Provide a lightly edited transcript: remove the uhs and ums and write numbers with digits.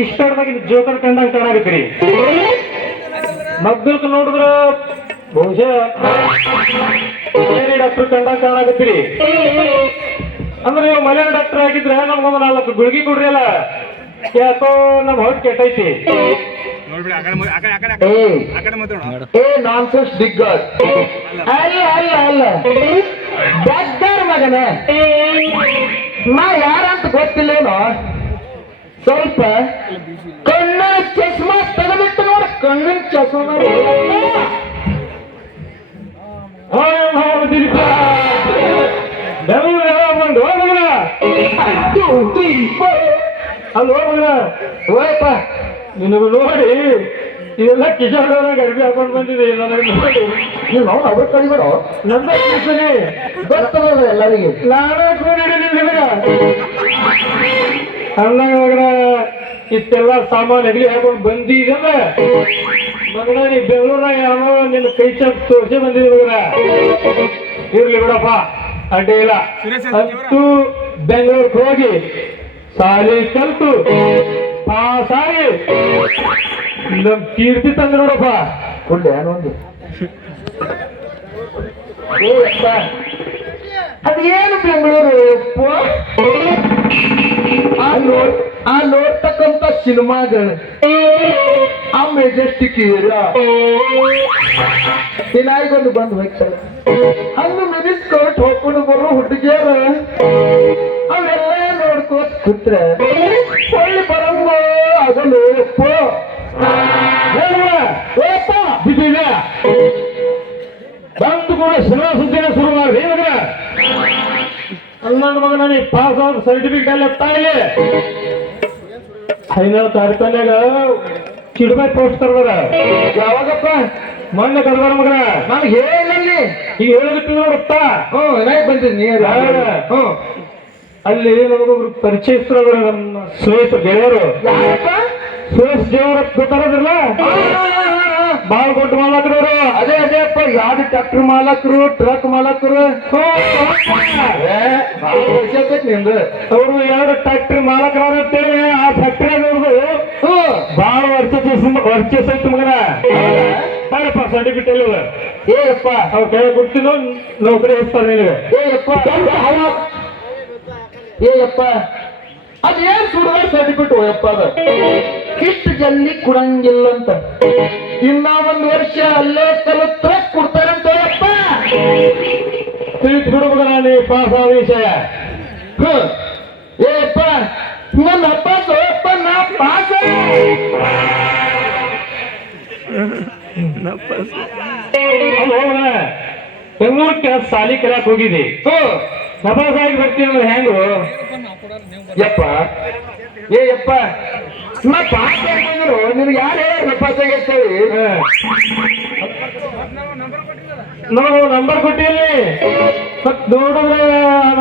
ಇಷ್ಟದಾಗ joker ಕಂಡಂಗ ಕಾಣಾಗತ್ರಿ ಮಗ್ಗಲ್ಕ ನೋಡಿದ್ರ ಬಹುಶಃ doctor ಕಂಡಂಗ ಕಾಣಾಗತ್ರಿ ಅಂದ್ರೆ ನೀವು ಮನೆ ಡಾಕ್ಟರ್ ಆಗಿದ್ರೆ ನಮ್ಗೊಂದು 4 ಗುಳಿಗೆ ಕೊಡ್ರಿ ಅಲ್ಲ ಯಾಕೋ ನಮ್ ಹೊಟ್ಟೆ ಕೆಟ್ಟೈತಿ ನಾನ್ಸೆನ್ಸ್ ದಿಗ್ಗಜ್ ಅಲ್ಲ ಅಲ್ಲ ಅಲ್ಲ ಡಾಕ್ಟರ್ ಮಗನೇ ನಾ ಯಾರಂತ ಗೊತ್ತಿಲ್ಲೇನೋ ಸ್ವಲ್ಪ ಕಣ್ಣಿನ ಚಶ್ಮಾ ತೆಗೆದಿಟ್ಟು ನೋಡ ಕಣ್ಣಿನ ಚಶ್ಮಾ ಅಲ್ಲಿ ಹೋಗ್ರ ಹೋಯಪ್ಪ ನಿನಗೆ ನೋಡಿ ಇದೆಲ್ಲ ಕಿಶೋರ್ ಗರ್ಭಿ ಹಾಕೊಂಡು ಬಂದಿದೆ ನನಗೆ ನೋಡಿ ನೀವು ನಾವು ಅವ್ರ ಕಳಿಬೇಡ ನನ್ನ ಗೊತ್ತದ ಎಲ್ಲರಿಗೆ ನಾನೇ ನಿನಗ ಅಂದಾಗ ಮಗನ ಇಷ್ಟೆಲ್ಲ ಸಾಮಾನು ಹೆಗಲಿ ಹಾಕೊಂಡು ಬಂದಿದ್ರೆ ಮಗನ ನೀ ಬೆಂಗಳೂರಾಗ ಯಾವ ನಿನ್ನ ಕೈ ಚಾಪ್ ತೋರಿಸಿ ಬಂದಿದೆ ಮಗನ ಇರ್ಲಿ ಬಿಡಪ್ಪ ಅಡ್ಡಿ ಇಲ್ಲ ಅಂತೂ ಬೆಂಗಳೂರಿಗೆ ಹೋಗಿ ಸಾಲಿ ಕಲ್ತು ಪಾಸಾಗಿ ನಮ್ ಕೀರ್ತಿ ತಂದು ನೋಡಪ್ಪ ಒಳ್ಳೆ ಏನೊಂದು ಅದೇನು ಬೆಂಗಳೂರು ಆ ನೋಡ್ತಕ್ಕಂಥ ಸಿನಿಮಾಗಳು ಆ ಮೆಜೆಸ್ಟಿಕ್ ಏರಿಯಾ ದಿನಾಯಿಗೊಂದು ಬಂದು ಹೋಗ್ತಾರೆ ಹಂಗ ಮಿನಿಸ್ಕೋಟ್ ಹೋಗ್ಕೊಂಡು ಬರೋ ಹುಡುಗಿಯರ ಅವೆಲ್ಲ ನೋಡ್ಕೋತ ಕೂತ್ರೆ ಒಳ್ಳೆ ಬರಂಗ ಆಗಲು ಬಿದ್ದಿದೆ ಬಂದು ಕೂಡ ಸಿನಿಮಾ ಸುದ್ದಿನ ಶುರು ಮಾಡಿ ಮಗನ ನನ್ನ ಮಗನ ನೀ ಪಾಸ್ ಆದ ಸರ್ಟಿಫಿಕೇಟ್ ಎಲ್ಲ ತಾಯಿಲೆ 5ನೇ ತಾರೀಕನ್ಯಾಗ ಚಿಡ್ಬೈ ಪೋಸ್ಟ್ ಕರ್ದಾರ ಯಾವಾಗಪ್ಪ ಮೊನ್ನೆ ಕರ್ದಾರ ಮಗನ ನಾನು ಹೇಳಿ ಈಗ ಹೇಳೋದಕ್ಕೆ ನೋಡುತ್ತಾ ಏನಾಗಿ ಬಂದಿದ್ದೀನಿ ಅಲ್ಲಿ ನಮಗೊಬ್ರು ಪರಿಚಯಿಸ್ತಾರ ನಮ್ಮ ಶ್ವೇತ ಗೆಳೆಯರು ಸುರೇಶ್ ದೇವರ ಗೊತ್ತಾರದ್ರಲ್ಲ ಬಾಳ ದೊಡ್ಡ ಮಾಲಕರವರು ಅದೇ ಅದೇಪ್ಪ ಯಾವ್ದು ಟ್ರ್ಯಾಕ್ಟರ್ ಮಾಲಕರು ಟ್ರಕ್ ಮಾಲಕರು ನಿಂದು ಅವರು 2 ಟ್ರ್ಯಾಕ್ಟರ್ ಮಾಲಕರ ಅಂತೇಳಿ ಆ ಫ್ಯಾಕ್ಟರಿಯವ್ರದ್ದು ಬಾಳ ವರ್ಚಸ್ ಐತಿ ಮಗನ ಬಾರಪ್ಪ ಸರ್ಟಿಫಿಕೇಟ್ ಏಯಪ್ಪ ಅವ್ರ ಕೈ ಕೊಡ್ತಿದ್ದು ನೌಕರಿ ಇರ್ತಾರೆ ನಿನಗೆ ಏಯಪ್ಪ ಅದೇನ್ ಸುಡುವ ಸರ್ಟಿಫಿಕೇಟ್ ಹೋಯಪ್ಪ ಅದ ಇಷ್ಟು ಜಲ್ದಿ ಕೊಡಂಗಿಲ್ಲ ಅಂತ ಇನ್ನ 1 ವರ್ಷ ಅಲ್ಲೇ ಕಲಿತ ಕೊಡ್ತಾರಂತ ಯಪ್ಪ ತಿಳಿತು ಬಿಡುವಾಗ ನಾನು ಪಾಸ್ ಆದ ವಿಷಯ ಏಯಪ್ಪ ನನ್ನ ಪಾಸ್ ಹೋಯಪ್ಪ ನಾ ಪಾಸ್ ಬೆಂಗಳೂರಿಗೆ ಸಾಲಿ ಕಲಿಯಕ್ ಹೋಗಿದ್ದಿ ನಪಾಸ್ ಆಗಿ ಬರ್ತೀನಿ ಅಂದ್ರೆ ಹೆಂಗು ಯಪ್ಪ ಏಯಪ್ಪ ನಾ ಪಾಸ್ ಆಗ್ತಂದ್ರು ನಿನ್ಗೆ ಯಾರು ಹೇಳ ನಪಾಸ್ ಆಗೇಳಿ ನಾವು ನಂಬರ್ ಕೊಟ್ಟಿಲ್ಲಿ ಮತ್ ನೋಡಿದ್ರೆ